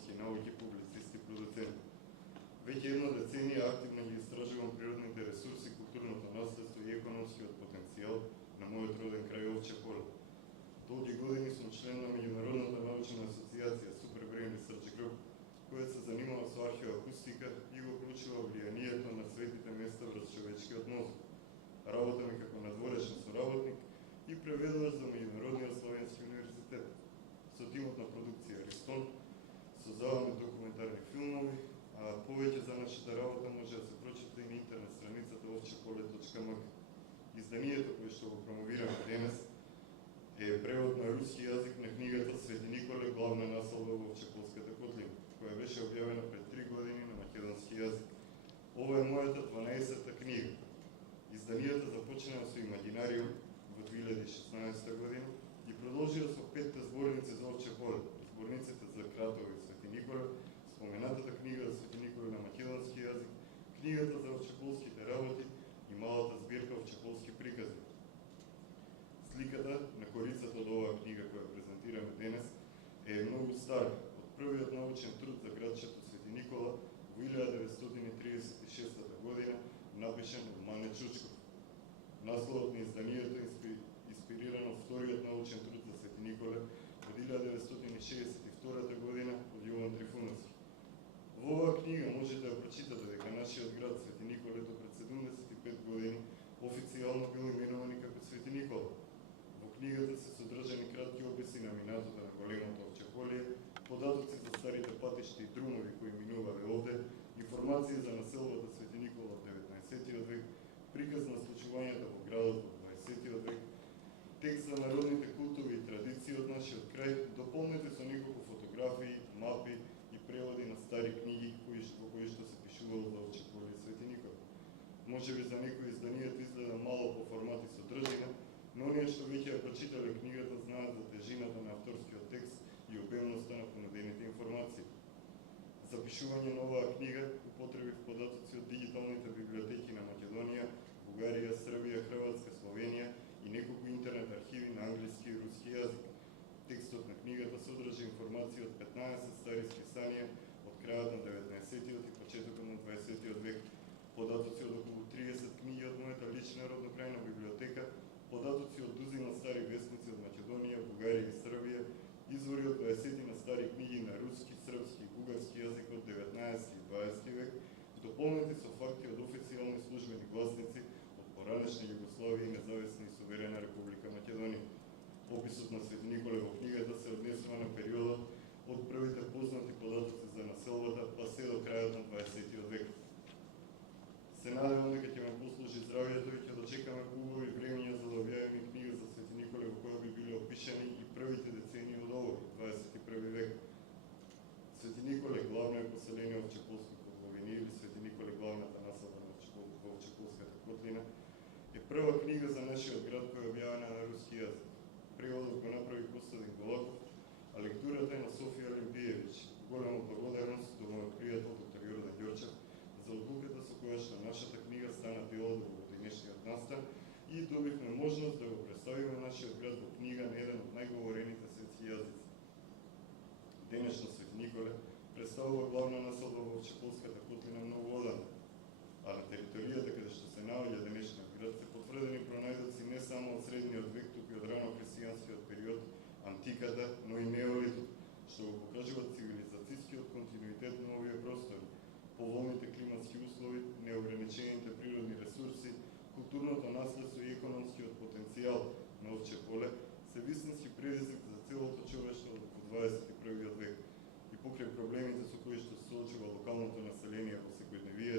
филмски науки, публицист и продуцент. Веќе една деценија активно ги истражувам природните ресурси, културното наследство и економскиот потенцијал на мојот роден крај Овче поле. Долги години сум член на Меѓународната научна асоциација Super Brain Research Group, која се занимава со археоакустика и го проучува влијанието на светите места врз човечкиот мозок. Работам и како надворешен соработник и преведувач за Меѓународниот славенски универзитет. Со тимот на продукција Ристон создаваме документарни филмови, а повеќе за нашата работа може да се прочита и на интернет страницата ovchepole.mk. Изданието кое што го промовираме денес е превод на руски јазик на книгата Свети Николе, главна наслова во Овчеполската котлина, која беше објавена пред 3 години на македонски јазик. Ова е мојата 12-та книга. Изданието започнаа со Имагинариум во 2016 година и продолжија со 5 зборници за Овче поле, зборниците за Кратово и Свети Николе, споменатата книга за Свети Николе на македонски јазик, книгата за овчеполските работи и малата збирка Овчеполски прикази. Сликата на корицата од оваа книга која презентираме денес е многу стара, од првиот научен труд за градчето Свети Никола во 1936 година, напишан од Мане Чучков. Насловот на изданието е инспириран од вториот научен труд за Свети Николе од 1962 година од Јован Трифуновски. Во оваа книга можете да прочитате дека нашиот град Свети Николе до пред 75 години официјално бил именуван како Свети Никола. Во книгата се содржани кратки описи на минатото на големото Овчеполие, податоци за старите патишта и друмови кои минувале овде, информации за населбата Свети Никола од 19 век, приказ на случувањата во градот во 20 век, текст за народните култови и традиции од нашиот крај, дополнете со неколку фотографии, мапи и преводи на стари книги во кои што се пишувало за Овчеполие и Свети Никола. Може би за некои изданието изгледа мало по формат и содржина, но оние што веќе ја прочитале книгата знаат за тежината на авторскиот текст и обемноста на понудените информации. За пишување на оваа книга употребив податоци од дигиталните библиотеки на Македонија, Бугарија, Србија, Хрватска, Словенија и неколку интернет архиви на англиски и руски јазик. Текстот на книгата содржи информации од 15 стари списанија од крајот на 19-тиот и почетокот на 20-тиот век, податоци од околу 30 книги од мојата лична роднокрајна библиотека, податоци од дузина стари весници од Македонија, Бугарија и Србија, извори од 20 на стари книги на руски, српски и бугарски јазик од 19 и 20 век, дополнети со факти од официјални службени гласници од поранешна Југославија и независна и суверена Република Македонија. Описот на Свети Николе во книгата се однесува на периодот од првите познати податоци за населбата па се до крајот на 20 век. Се надевам дека ќе ме послужи здравјето и ќе дочекаме убави времиња за да објавиме книга за Свети Николе во која би били опишани и првите децении од овој 21 век. Свети Николе главно е поселение Овчеполски котловини или Свети Николе главната населба во Овчеполската котлина е прва книга за нашиот град која е објавена на руски јазик. Преводот го направи Костадин Голаков, а лектурата е на Софија Олимпиевич. Голема благодарност до мојот пријател доктор Јордан Ѓорчев за одлуката со која што нашата книга стана дел од денешниот настан и добивме можност да го представиме нашиот град во книга на еден од најговорените светски јазици. Денешно Свети Николе представува главна населба во Овчеполската котлина многу одамна, а на територијата каде што се наоѓа денешниот град се потврдени пронајдоци не само од средниот век, туку и од рано христијанскиот период, антиката, но и неолитот, што го покажуваат цивилизацијскиот континуитет на овие простори, поволните климатски услови, неограничените природни ресурси, културното наследство и економскиот потенцијал на Овче поле се вистински предизвик за целото човештво во 21 век и покрај проблемите со кои што се соочува локалното население во секојдневието,